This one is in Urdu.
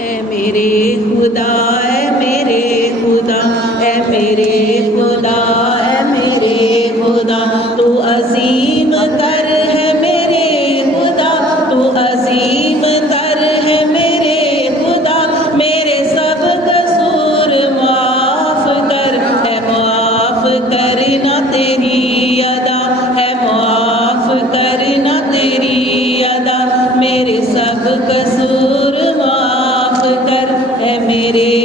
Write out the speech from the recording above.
اے میرے خدا، اے میرے خدا، اے میرے خدا، اے میرے خدا، تو عظیم تر ہے میرے خدا، تو عظیم تر ہے میرے خدا، میرے سب قصور معاف کر، ہے معاف کرنا تیری ادا، ہے معاف کرنا تیری ادا، میرے سب قصور معاف کر، اے میرے